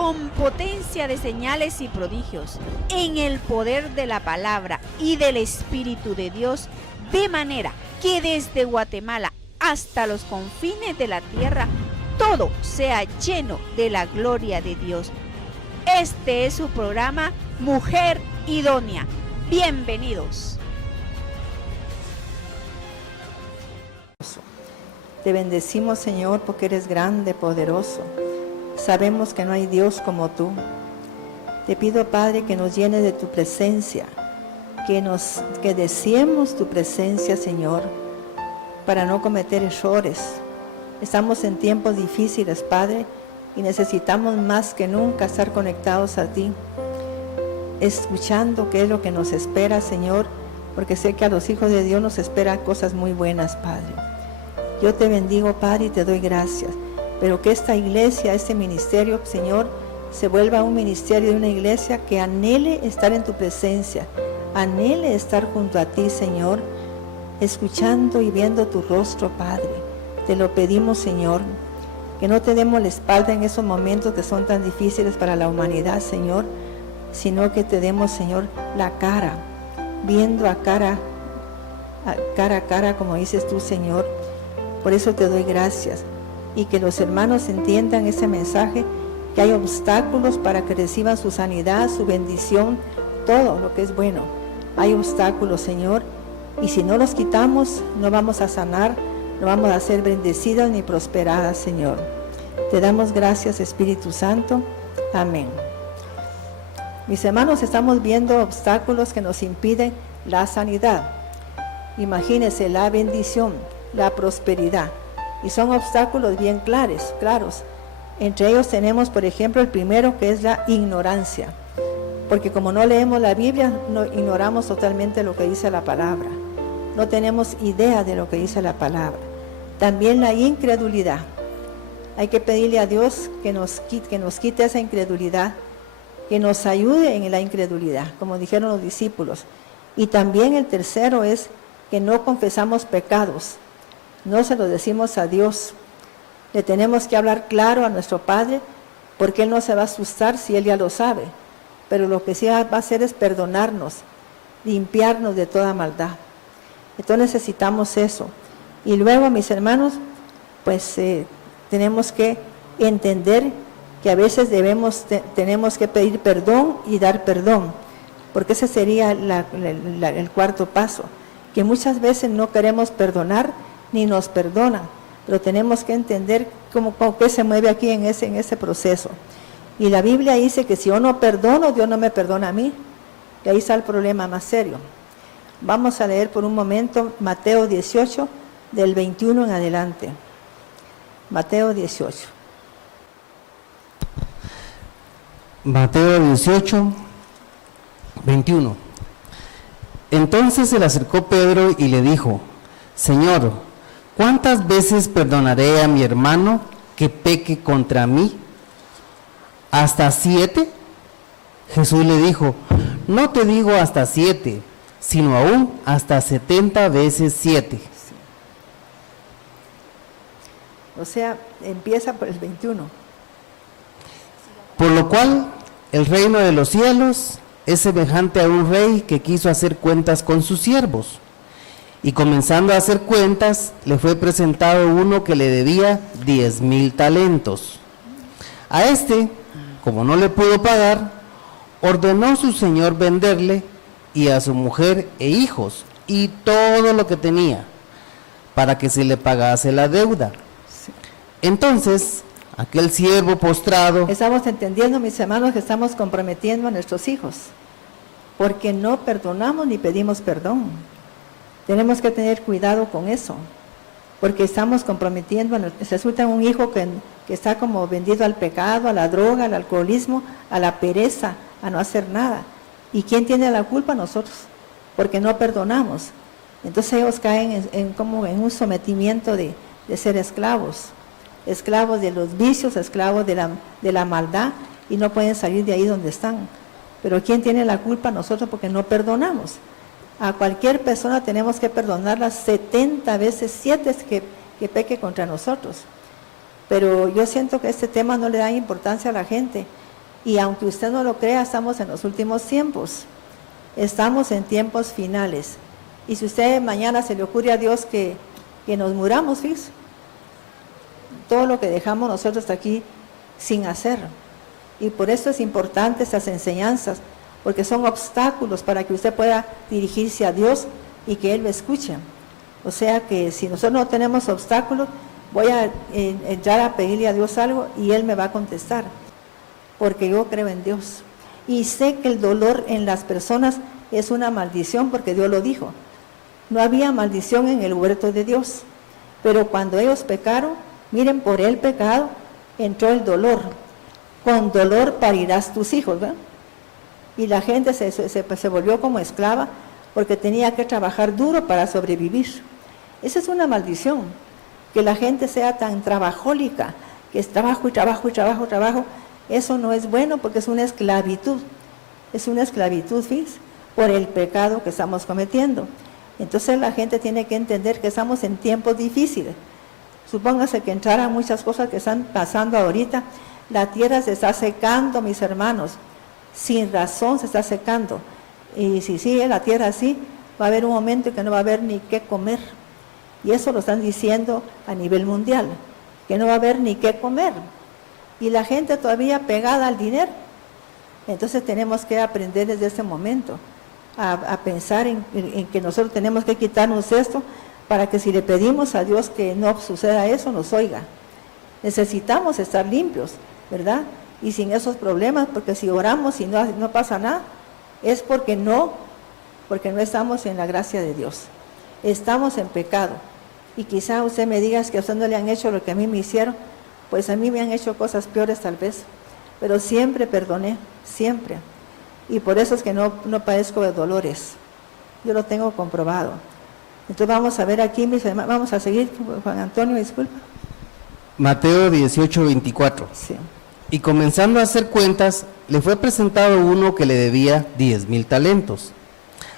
con potencia de señales y prodigios, en el poder de la palabra y del Espíritu de Dios, de manera que desde Guatemala hasta los confines de la tierra, todo sea lleno de la gloria de Dios. Este es su programa Mujer Idónea. Bienvenidos. Te bendecimos, Señor, porque eres grande, poderoso. Sabemos que no hay Dios como tú. Te pido, Padre, que nos llene de tu presencia, que deseemos tu presencia, Señor, para no cometer errores. Estamos en tiempos difíciles, Padre, y necesitamos más que nunca estar conectados a ti, escuchando qué es lo que nos espera, Señor, porque sé que a los hijos de Dios nos esperan cosas muy buenas, Padre. Yo te bendigo, Padre, y te doy gracias, pero que esta iglesia, este ministerio, Señor, se vuelva un ministerio de una iglesia que anhele estar en tu presencia, anhele estar junto a ti, Señor, escuchando y viendo tu rostro, Padre. Te lo pedimos, Señor, que no te demos la espalda en esos momentos que son tan difíciles para la humanidad, Señor, sino que te demos, Señor, la cara, viendo a cara, como dices tú, Señor. Por eso te doy gracias, y que los hermanos entiendan ese mensaje, que hay obstáculos para que reciban su sanidad, su bendición, todo lo que es bueno. Hay obstáculos, Señor, y si no los quitamos, no vamos a sanar, no vamos a ser bendecidas ni prosperadas, Señor. Te damos gracias, Espíritu Santo. Amén. Mis hermanos, estamos viendo obstáculos que nos impiden la sanidad. Imagínense la bendición, la prosperidad. Y son obstáculos bien claros. Entre ellos tenemos, por ejemplo, el primero, que es la ignorancia. Porque como no leemos la Biblia, no ignoramos totalmente lo que dice la palabra. No tenemos idea de lo que dice la palabra. También la incredulidad. Hay que pedirle a Dios que nos quite esa incredulidad, que nos ayude en la incredulidad, como dijeron los discípulos. Y también el tercero es que no confesamos pecados, no se los decimos a Dios. Le tenemos que hablar claro a nuestro Padre, porque Él no se va a asustar si Él ya lo sabe. Pero lo que sí va a hacer es perdonarnos, limpiarnos de toda maldad. Entonces necesitamos eso. Y luego, mis hermanos, pues tenemos que entender que a veces tenemos que pedir perdón y dar perdón, porque ese sería el cuarto paso, que muchas veces no queremos perdonar ni nos perdonan, pero tenemos que entender cómo qué se mueve aquí en ese proceso. Y la Biblia dice que si yo no perdono, Dios no me perdona a mí, y ahí está el problema más serio. Vamos a leer por un momento Mateo 18, del 21 en adelante. Mateo 18. Mateo 18, 21. Entonces se le acercó Pedro y le dijo: Señor, ¿cuántas veces perdonaré a mi hermano que peque contra mí? ¿Hasta 7? Jesús le dijo: no te digo hasta 7, sino aún hasta 70 veces 7. O sea, empieza por el 21. Por lo cual, el reino de los cielos es semejante a un rey que quiso hacer cuentas con sus siervos. Y comenzando a hacer cuentas, le fue presentado uno que le debía 10,000 talentos. A este, como no le pudo pagar, ordenó su señor venderle y a su mujer e hijos y todo lo que tenía, para que se le pagase la deuda. Entonces, aquel siervo postrado... Estamos entendiendo, mis hermanos, que estamos comprometiendo a nuestros hijos, porque no perdonamos ni pedimos perdón. Tenemos que tener cuidado con eso, porque estamos comprometiendo, resulta un hijo que está como vendido al pecado, a la droga, al alcoholismo, a la pereza, a no hacer nada. ¿Y quién tiene la culpa? Nosotros, porque no perdonamos. Entonces ellos caen como en un sometimiento de ser esclavos de los vicios, esclavos de la maldad, y no pueden salir de ahí donde están. Pero ¿quién tiene la culpa? Nosotros, porque no perdonamos. A cualquier persona tenemos que perdonarla 70 veces 7 que peque contra nosotros. Pero yo siento que este tema no le da importancia a la gente, Y aunque usted no lo crea, estamos en los últimos tiempos. Estamos en tiempos finales. Y si usted mañana se le ocurre a Dios que nos muramos, fíjese, todo lo que dejamos nosotros aquí sin hacer. Y por eso es importante estas enseñanzas, porque son obstáculos para que usted pueda dirigirse a Dios y que Él lo escuche. O sea que si nosotros no tenemos obstáculos, voy a entrar a pedirle a Dios algo y Él me va a contestar, porque yo creo en Dios. Y sé que el dolor en las personas es una maldición, porque Dios lo dijo. No había maldición en el huerto de Dios, pero cuando ellos pecaron, miren, por el pecado entró el dolor. Con dolor parirás tus hijos, ¿verdad? Y la gente se volvió como esclava porque tenía que trabajar duro para sobrevivir. Esa es una maldición, que la gente sea tan trabajólica, que es trabajo y trabajo y trabajo, trabajo. Eso no es bueno, porque es una esclavitud. Es una esclavitud, fíjense, por el pecado que estamos cometiendo. Entonces la gente tiene que entender que estamos en tiempos difíciles. Supóngase que entraran muchas cosas que están pasando ahorita. La tierra se está secando, mis hermanos. Sin razón se está secando. Y si sigue la tierra así, va a haber un momento en que no va a haber ni qué comer. Y eso lo están diciendo a nivel mundial, que no va a haber ni qué comer. Y la gente todavía pegada al dinero. Entonces tenemos que aprender desde ese momento a pensar en que nosotros tenemos que quitarnos esto, para que si le pedimos a Dios que no suceda eso, nos oiga. Necesitamos estar limpios, ¿verdad? Y sin esos problemas, porque si oramos y no pasa nada, es porque no estamos en la gracia de Dios. Estamos en pecado. Y quizá usted me diga que a usted no le han hecho lo que a mí me hicieron. Pues a mí me han hecho cosas peores tal vez, pero siempre perdoné, siempre. Y por eso es que no padezco de dolores. Yo lo tengo comprobado. Entonces vamos a ver aquí, mis hermanos, vamos a seguir, Juan Antonio, disculpa. Mateo 18:24. Sí. Y comenzando a hacer cuentas, le fue presentado uno que le debía 10,000 talentos.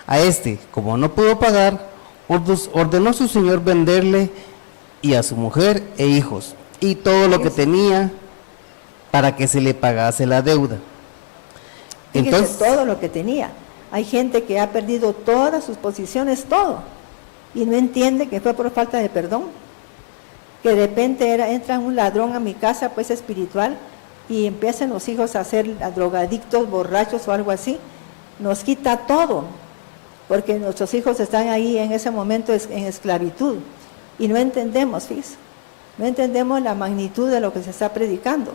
A este, como no pudo pagar, ordenó su señor venderle y a su mujer e hijos, y todo lo que tenía, para que se le pagase la deuda. Entonces, todo lo que tenía. Hay gente que ha perdido todas sus posiciones, todo, y no entiende que fue por falta de perdón. Que de repente entra un ladrón a mi casa, pues espiritual, y empiezan los hijos a ser drogadictos, borrachos o algo así. Nos quita todo, porque nuestros hijos están ahí en ese momento en esclavitud. Y no entendemos, fíjense, no entendemos la magnitud de lo que se está predicando.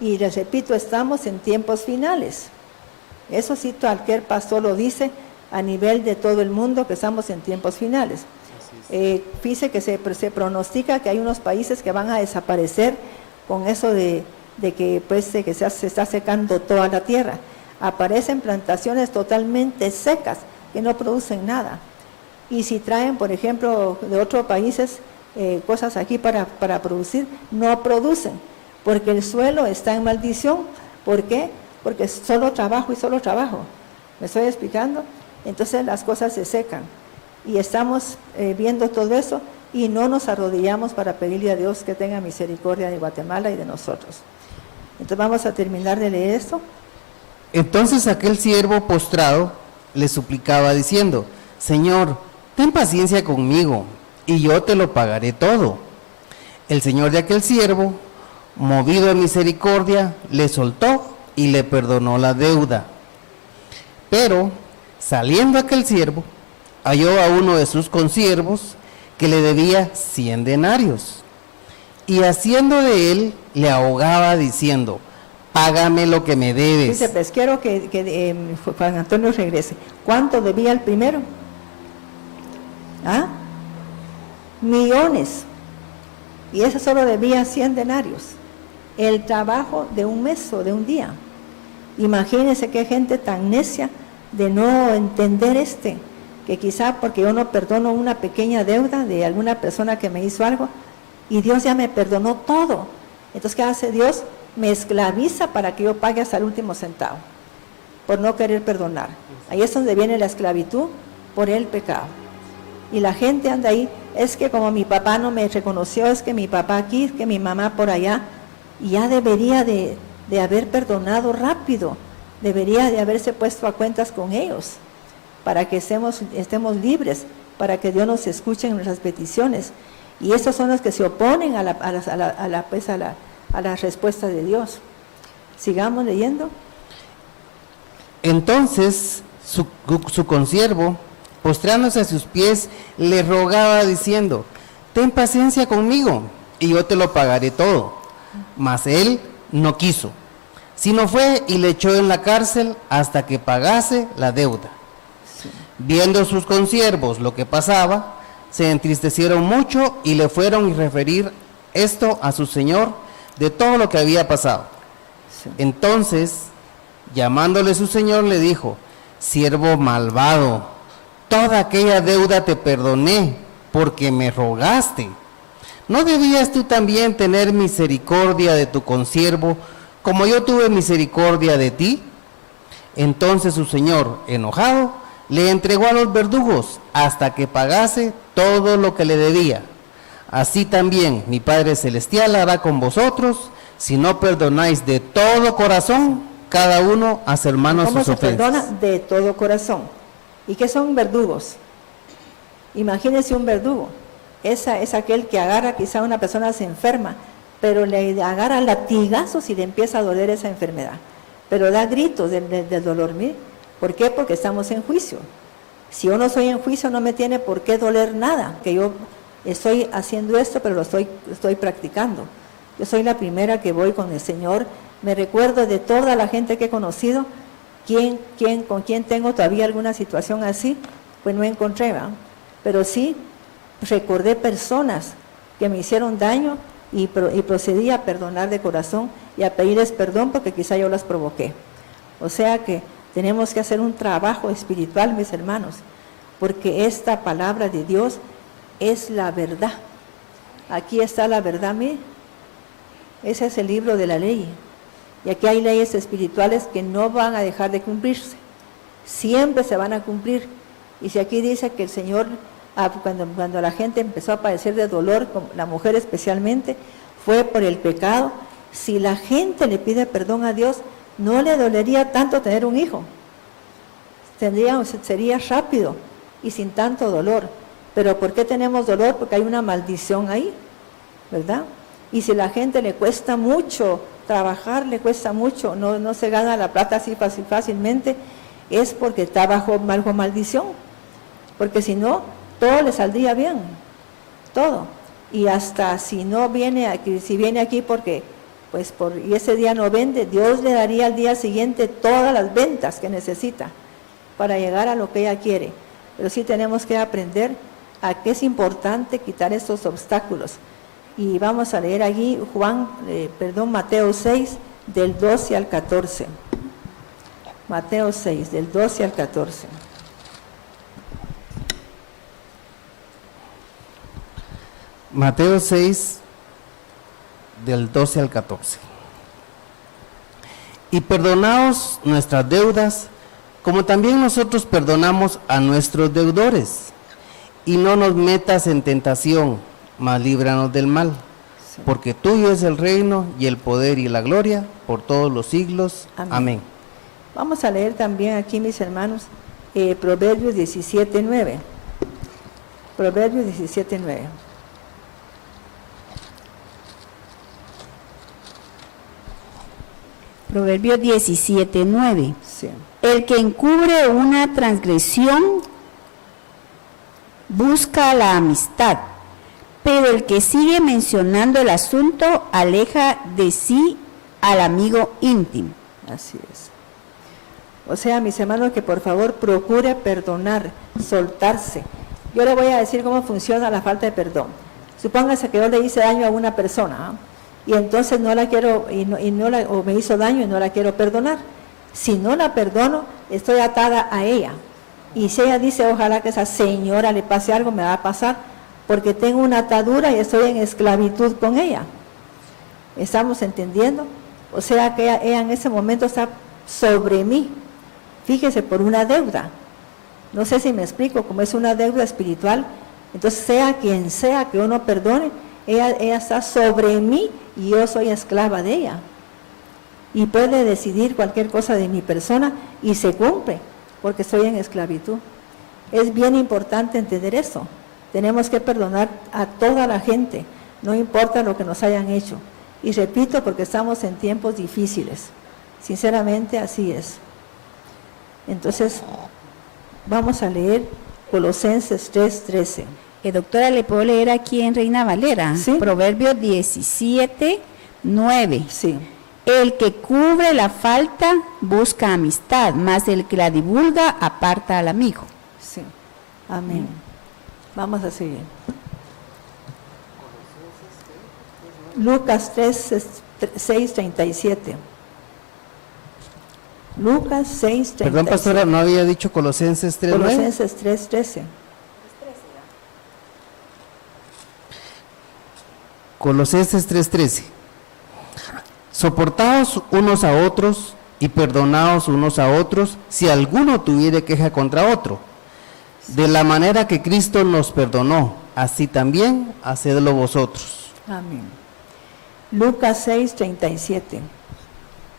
Y les repito, estamos en tiempos finales. Eso sí, cualquier pastor lo dice a nivel de todo el mundo, que estamos en tiempos finales. Fíjese que se pronostica que hay unos países que van a desaparecer con eso de que se está secando toda la tierra. Aparecen plantaciones totalmente secas que no producen nada. Y si traen, por ejemplo, de otros países cosas aquí para producir, no producen, porque el suelo está en maldición. ¿Por qué? Porque es solo trabajo y solo trabajo. ¿Me estoy explicando? Entonces las cosas se secan. Y estamos viendo todo eso y no nos arrodillamos para pedirle a Dios que tenga misericordia de Guatemala y de nosotros. Entonces vamos a terminar de leer esto. Entonces aquel siervo postrado le suplicaba diciendo: Señor, ten paciencia conmigo y yo te lo pagaré todo. El señor de aquel siervo, movido a misericordia, le soltó y le perdonó la deuda. Pero saliendo aquel siervo, halló a uno de sus consiervos que le debía 100 denarios, y haciendo de él, le ahogaba diciendo: págame lo que me debes. Dice, pues quiero que Juan Antonio regrese. ¿Cuánto debía el primero? ¿Ah? Millones. Y ese solo debía 100 denarios. El trabajo de un mes o de un día. Imagínense qué gente tan necia de no entender que quizá porque yo no perdono una pequeña deuda de alguna persona que me hizo algo, y Dios ya me perdonó todo. Entonces, ¿qué hace Dios? Me esclaviza para que yo pague hasta el último centavo, por no querer perdonar. Ahí es donde viene la esclavitud, por el pecado. Y la gente anda ahí, es que como mi papá no me reconoció, es que mi papá aquí, es que mi mamá por allá, y ya debería de de haber perdonado rápido. Debería de haberse puesto a cuentas con ellos para que estemos libres, para que Dios nos escuche en nuestras peticiones. Y esos son los que se oponen a la respuesta de Dios. Sigamos leyendo. Entonces su consiervo, postrándose a sus pies, le rogaba diciendo: ten paciencia conmigo, y yo te lo pagaré todo. Mas él no quiso, sino fue y le echó en la cárcel hasta que pagase la deuda. Sí. Viendo sus consiervos lo que pasaba, se entristecieron mucho y le fueron a referir esto a su señor de todo lo que había pasado. Sí. Entonces, llamándole su señor, le dijo: siervo malvado, toda aquella deuda te perdoné porque me rogaste. ¿No debías tú también tener misericordia de tu consiervo, como yo tuve misericordia de ti? Entonces su señor, enojado, le entregó a los verdugos hasta que pagase todo lo que le debía. Así también mi Padre Celestial hará con vosotros, si no perdonáis de todo corazón cada uno a su hermano sus ofensas. ¿Cómo se perdona? De todo corazón. ¿Y qué son verdugos? Imagínense un verdugo. Es aquel que agarra, quizá una persona se enferma, pero le agarra latigazos y le empieza a doler esa enfermedad. Pero da gritos del dolor. ¿Mire? ¿Por qué? Porque estamos en juicio. Si yo no estoy en juicio, no me tiene por qué doler nada, que yo estoy haciendo esto, pero lo estoy practicando. Yo soy la primera que voy con el Señor. Me recuerdo de toda la gente que he conocido, con quién tengo todavía alguna situación así, pues no encontré, ¿verdad? Pero sí recordé personas que me hicieron daño y procedí a perdonar de corazón y a pedirles perdón porque quizá yo las provoqué. O sea que tenemos que hacer un trabajo espiritual, mis hermanos, porque esta palabra de Dios es la verdad. Aquí está la verdad, mire. Ese es el libro de la ley. Y aquí hay leyes espirituales que no van a dejar de cumplirse. Siempre se van a cumplir. Y si aquí dice que el Señor, cuando la gente empezó a padecer de dolor, la mujer especialmente, fue por el pecado. Si la gente le pide perdón a Dios, no le dolería tanto tener un hijo. Sería rápido y sin tanto dolor. Pero ¿por qué tenemos dolor? Porque hay una maldición ahí, ¿verdad? Y si la gente le cuesta mucho trabajar, le cuesta mucho, no se gana la plata así fácilmente, es porque está bajo maldición. Porque si no, todo le saldría bien, todo. Y hasta si no viene aquí, si viene aquí porque, y ese día no vende, Dios le daría al día siguiente todas las ventas que necesita para llegar a lo que ella quiere. Pero sí tenemos que aprender a que es importante quitar estos obstáculos. Y vamos a leer allí Mateo 6, del 12 al 14. Mateo 6, del 12 al 14. Mateo 6, del 12 al 14. Y perdonaos nuestras deudas, como también nosotros perdonamos a nuestros deudores. Y no nos metas en tentación, mas líbranos del mal. Sí. Porque tuyo es el reino y el poder y la gloria por todos los siglos. Amén. Amén. Vamos a leer también aquí, mis hermanos, Proverbios 17:9. Proverbios 17:9. Proverbios 17:9. Sí. El que encubre una transgresión busca la amistad, pero el que sigue mencionando el asunto aleja de sí al amigo íntimo. Así es. O sea, mis hermanos, que por favor procure perdonar, soltarse. Yo le voy a decir cómo funciona la falta de perdón. Supóngase que yo le hice daño a una persona, y entonces no la quiero, o me hizo daño y no la quiero perdonar. Si no la perdono, estoy atada a ella. Y si ella dice, ojalá que esa señora le pase algo, me va a pasar, porque tengo una atadura y estoy en esclavitud con ella. ¿Estamos entendiendo? O sea que ella en ese momento está sobre mí. Fíjese, por una deuda. No sé si me explico, como es una deuda espiritual, entonces sea quien sea que uno perdone, ella está sobre mí y yo soy esclava de ella. y puede decidir cualquier cosa de mi persona y se cumple, porque estoy en esclavitud. Es bien importante entender eso. Tenemos que perdonar a toda la gente, no importa lo que nos hayan hecho. Y repito, porque estamos en tiempos difíciles. Sinceramente, así es. Entonces, vamos a leer Colosenses 3:13. Doctora, ¿le puedo leer aquí en Reina Valera? Sí. Proverbios 17:9. Sí. El que cubre la falta busca amistad, mas el que la divulga aparta al amigo. Sí. Amén. Vamos a seguir. Lucas 6:37. Lucas 6:37. Perdón, pastora, no había dicho Colosenses 3:9. Colosenses 3:13. Colosenses 3:13. Soportaos unos a otros y perdonaos unos a otros si alguno tuviere queja contra otro. De la manera que Cristo nos perdonó, así también hacedlo vosotros. Amén. Lucas 6:37.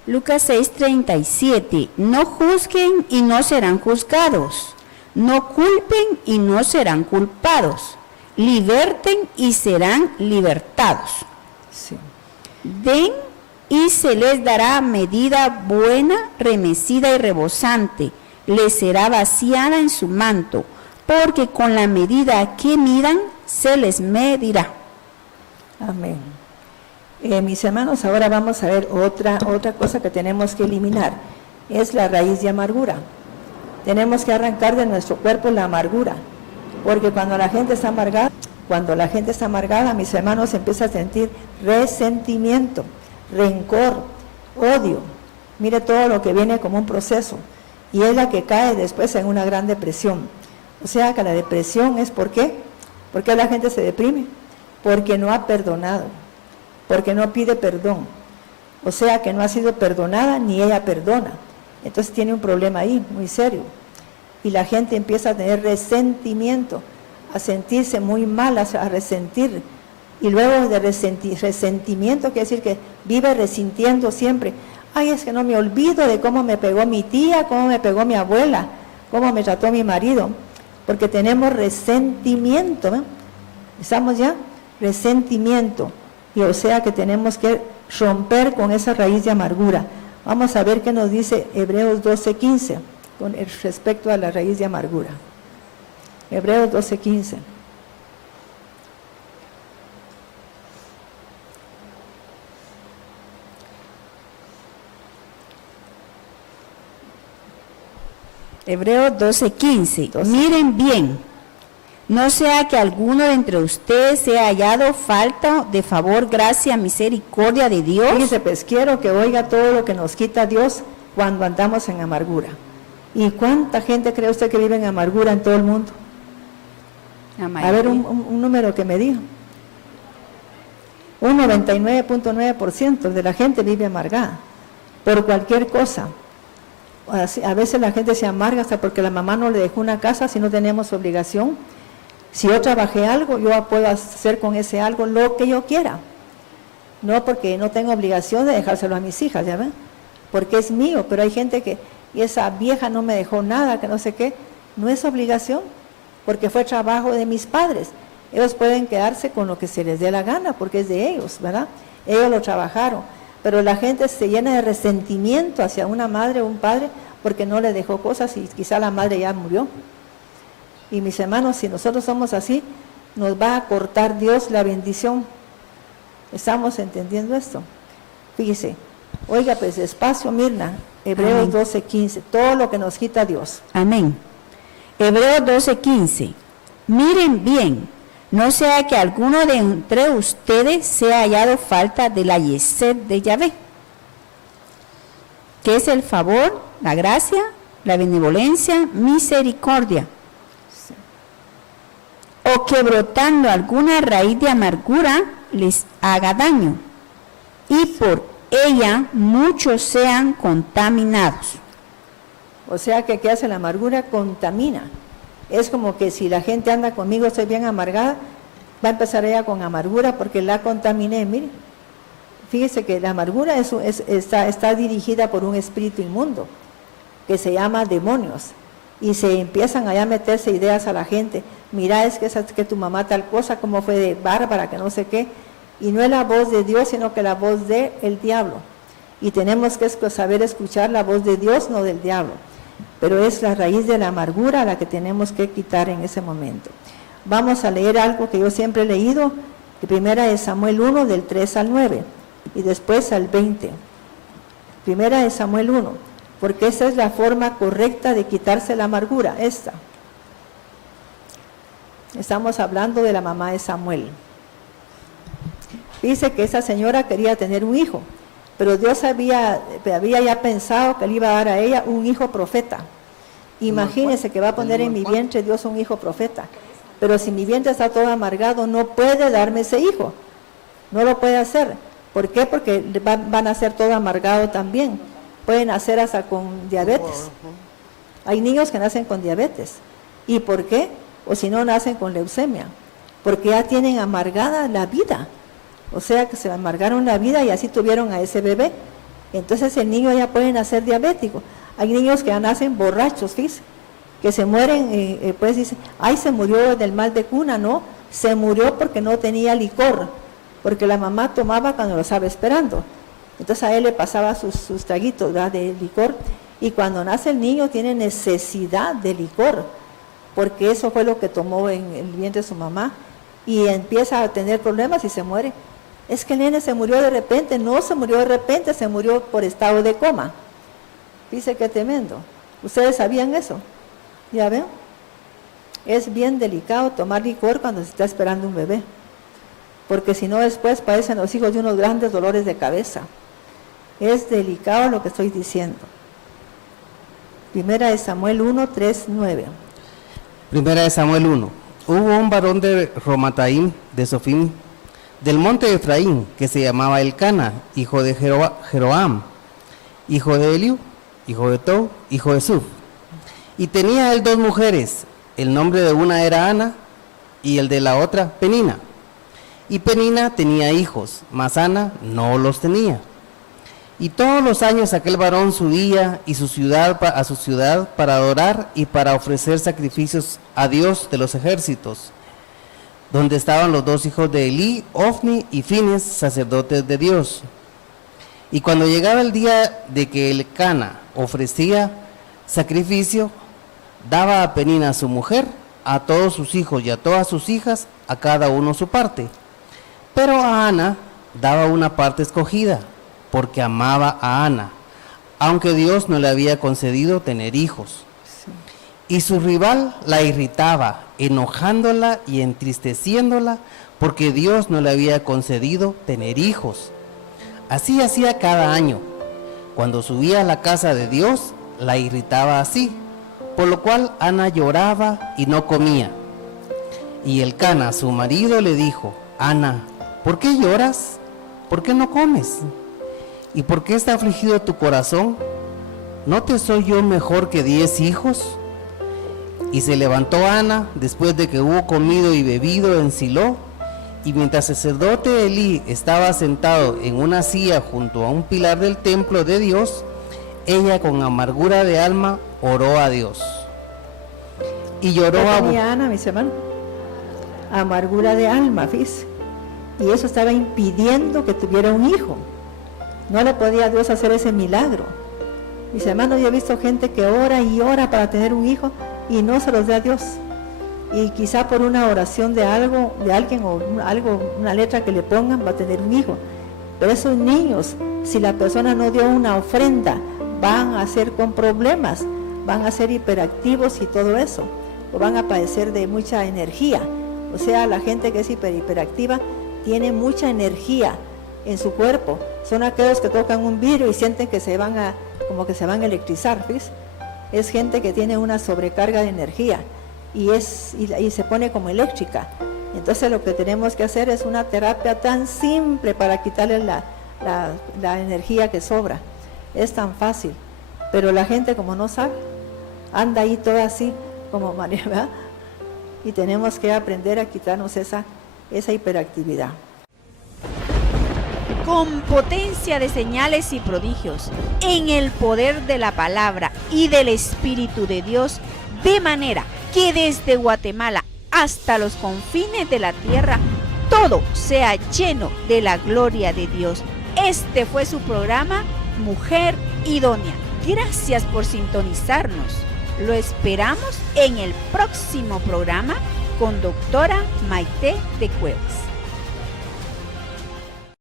Lucas 6:37. No juzguen y no serán juzgados. No culpen y no serán culpados. Liberten y serán libertados. Sí. Den y se les dará medida buena, remecida y rebosante. Les será vaciada en su manto, porque con la medida que midan, se les medirá. Amén. Mis hermanos, ahora vamos a ver otra cosa que tenemos que eliminar. Es la raíz de amargura. Tenemos que arrancar de nuestro cuerpo la amargura. Porque cuando la gente está amargada, mis hermanos, empieza a sentir resentimiento, rencor, odio. Mire todo lo que viene como un proceso. Y es la que cae después en una gran depresión. O sea que la depresión es ¿por qué? ¿Por qué la gente se deprime? Porque no ha perdonado, porque no pide perdón. O sea que no ha sido perdonada ni ella perdona. Entonces tiene un problema ahí, muy serio. Y la gente empieza a tener resentimiento, a sentirse muy mal, a resentir. Y luego de resentimiento quiere decir que vive resintiendo siempre. Ay, es que no me olvido de cómo me pegó mi tía, cómo me pegó mi abuela, cómo me trató mi marido. Porque tenemos resentimiento, ¿eh? ¿Estamos ya? Resentimiento. Y o sea que tenemos que romper con esa raíz de amargura. Vamos a ver qué nos dice Hebreos 12:15 con respecto a la raíz de amargura. Hebreos 12:15. Hebreos 12:15. Miren bien, no sea que alguno de entre ustedes sea hallado falta de favor, gracia, misericordia de Dios. Fíjese, pues quiero que oiga todo lo que nos quita Dios cuando andamos en amargura. ¿Y cuánta gente cree usted que vive en amargura en todo el mundo? A ver, un número que me diga. Un 99.9% de la gente vive amargada por cualquier cosa. A veces la gente se amarga hasta porque la mamá no le dejó una casa si no tenemos obligación. Si yo trabajé algo, yo puedo hacer con ese algo lo que yo quiera. No porque no tengo obligación de dejárselo a mis hijas, ¿ya ven? Porque es mío, pero hay gente que, y esa vieja no me dejó nada, que no sé qué. No es obligación, porque fue trabajo de mis padres. Ellos pueden quedarse con lo que se les dé la gana, porque es de ellos, ¿verdad? Ellos lo trabajaron. Pero la gente se llena de resentimiento hacia una madre o un padre porque no le dejó cosas y quizá la madre ya murió. Y mis hermanos, si nosotros somos así, nos va a cortar Dios la bendición. ¿Estamos entendiendo esto? Fíjese, oiga pues despacio, Mirna, Hebreos 12:15, todo lo que nos quita Dios. Amén. Hebreos 12:15. Miren bien, no sea que alguno de entre ustedes sea hallado falta de la yesed de Yahvé, que es el favor, la gracia, la benevolencia, misericordia. Sí. O que brotando alguna raíz de amargura les haga daño, y por ella muchos sean contaminados. O sea que ¿qué hace la amargura? Contamina. Es como que si la gente anda conmigo, estoy bien amargada, va a empezar ella con amargura porque la contaminé, mire. fíjese que la amargura está dirigida por un espíritu inmundo que se llama demonios, y se empiezan allá a meterse ideas a la gente. Mira, es que tu mamá tal cosa, como fue de bárbara, que no sé qué, y no es la voz de Dios, sino que la voz del diablo. Y tenemos que saber escuchar la voz de Dios, no del diablo. Pero es la raíz de la amargura la que tenemos que quitar en ese momento. Vamos a leer algo que yo siempre he leído, que primera es Samuel 1, del 3 al 9, y después al 20. Primera es Samuel 1, porque esa es la forma correcta de quitarse la amargura, esta. Estamos hablando de la mamá de Samuel. Dice que esa señora quería tener un hijo, pero Dios había ya pensado que le iba a dar a ella un hijo profeta. Imagínense que va a poner en mi vientre Dios un hijo profeta, pero si mi vientre está todo amargado, no puede darme ese hijo, no lo puede hacer. ¿Por qué? Porque van a ser todo amargado también, pueden nacer hasta con diabetes. Hay niños que nacen con diabetes. ¿Y por qué? O si no, nacen con leucemia, porque ya tienen amargada la vida. O sea que se amargaron la vida y así tuvieron a ese bebé. Entonces el niño ya puede nacer diabético. Hay niños que ya nacen borrachos, fíjense, que se mueren, pues dicen, ay, se murió del mal de cuna. No, se murió porque no tenía licor, porque la mamá tomaba cuando lo estaba esperando. Entonces a él le pasaba sus traguitos, ¿verdad?, de licor, y cuando nace el niño tiene necesidad de licor, porque eso fue lo que tomó en el vientre de su mamá, y empieza a tener problemas y se muere. Es que el nene se murió de repente. No se murió de repente, se murió por estado de coma. Dice que tremendo. ¿Ustedes sabían eso? ¿Ya ven? Es bien delicado tomar licor cuando se está esperando un bebé, porque si no después padecen los hijos de unos grandes dolores de cabeza. Es delicado lo que estoy diciendo. Primera de Samuel 1, 3, 9. Primera de Samuel 1. Hubo un varón de Romataim, de Sofim, del monte de Efraín, que se llamaba Elcana, hijo de Jeroam, hijo de Eliú, hijo de Tou, hijo de Suf. Y tenía él 2 mujeres, el nombre de una era Ana, y el de la otra Penina. Y Penina tenía hijos, mas Ana no los tenía. Y todos los años aquel varón subía a su ciudad para adorar y para ofrecer sacrificios a Dios de los ejércitos, donde estaban los 2 hijos de Elí, Ofni y Fines, sacerdotes de Dios. Y cuando llegaba el día de que Elcana ofrecía sacrificio, daba a Penina su mujer, a todos sus hijos y a todas sus hijas, a cada uno su parte. Pero a Ana daba una parte escogida, porque amaba a Ana, aunque Dios no le había concedido tener hijos. Y su rival la irritaba, enojándola y entristeciéndola, porque Dios no le había concedido tener hijos. Así hacía cada año. Cuando subía a la casa de Dios, la irritaba así, por lo cual Ana lloraba y no comía. Y Elcana, su marido, le dijo: Ana, ¿por qué lloras? ¿Por qué no comes? ¿Y por qué está afligido tu corazón? ¿No te soy yo mejor que 10 hijos? Y se levantó Ana después de que hubo comido y bebido en Silo, y mientras el sacerdote Elí estaba sentado en una silla junto a un pilar del templo de Dios, ella con amargura de alma oró a Dios. Y lloró a Ana, mis hermanos, amargura de alma, fíjese, y eso estaba impidiendo que tuviera un hijo. No le podía Dios hacer ese milagro. Mis hermanos, yo he visto gente que ora y ora para tener un hijo y no se los da a Dios. Y quizá por una oración de alguien o una letra que le pongan, va a tener un hijo. Pero esos niños, si la persona no dio una ofrenda, van a ser con problemas, van a ser hiperactivos y todo eso, o van a padecer de mucha energía. O sea, la gente que es hiperactiva tiene mucha energía en su cuerpo. Son aquellos que tocan un vidrio y sienten que como que se van a electrizar, ¿ves? Es gente que tiene una sobrecarga de energía y se pone como eléctrica. Entonces lo que tenemos que hacer es una terapia tan simple para quitarle la energía que sobra. Es tan fácil, pero la gente como no sabe, anda ahí toda así como María, ¿verdad? Y tenemos que aprender a quitarnos esa hiperactividad. con potencia de señales y prodigios, en el poder de la palabra y del Espíritu de Dios, de manera que desde Guatemala hasta los confines de la tierra, todo sea lleno de la gloria de Dios. Este fue su programa Mujer Idónea. Gracias por sintonizarnos. Lo esperamos en el próximo programa con doctora Maite de Cuevas.